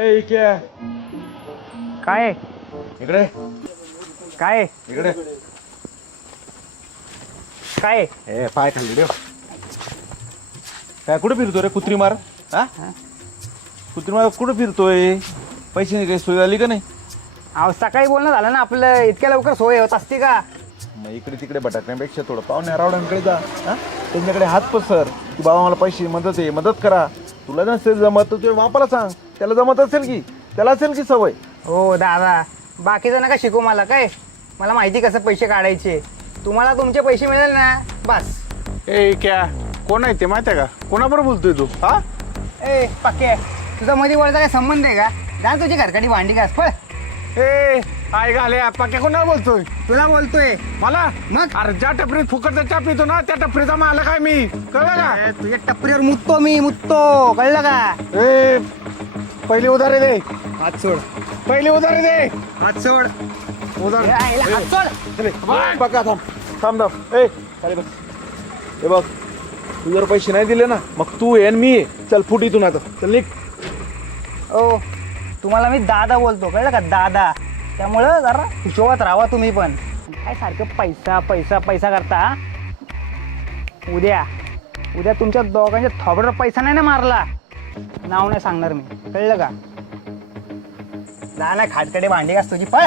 ऐ क्या काय इकडे काय इकडे काय ए पाय खाल्ले देव काय कुठे फिरतोय रे कुत्री मार हा कुत्री मार कुठे फिरतोय पैसे नाही काही सोय झाली का नाही अहो सकाळी बोलणं झालं ना आपलं इतक्या लवकर सोय होत असते का मग इकडे तिकडे भटकण्यापेक्षा थोडं पाहुणे रावड्यांकडे जा हा त्यांच्याकडे हात पसर की बाबा मला पैसे मदत आहे मदत करा तुला नसेल जमत तर तुझ्या बापाला सांग त्याला जमत असेल की त्याला असेल की सवय हो दादा बाकीचं नका शिकू मला काय मला माहिती कसं पैसे काढायचे तुम्हाला तुमचे पैसे मिळेल ना बस ए क्या कोण आहे ते माहिती आहे का कोणाबरोबर बोलतोय तू हा ए पक्के तुझा मध्ये वळचा काय संबंध आहे का जा तुझी घरकाटी भांडी घास पळ ए आई घाले पक्या कोणाला बोलतोय तुला बोलतोय मला मग? अरे ज्या टपरीत फुकटचा चहा पितो ना त्या टपरीचा मालक आहे मी कळलं का ए, तुझ्या टपरीवर मुततो मी मुततो कळलं का ए पहिली उधारे दे हात सोड पहिली उधारे दे हात सोड उधार ए, आईला हात सोड बघा थांब थांब थांब ए खाली बस हे बघ तू जर पैसे नाही दिले ना मग तू ये आणि मी ये चल फुट इथून आता चल निघ ओ तुम्हाला मी दादा बोलतो कळलं का दादा त्यामुळं जरा हिशोबात राहा तुम्ही पण काय सारखं पैसा पैसा पैसा करता हा? उद्या उद्या तुमच्या दोघांच्या थोबडं पैसा नाही ना मारला नाव नाही सांगणार मी कळलं का जा ना खाटकडे भांडी घास तुझी पळ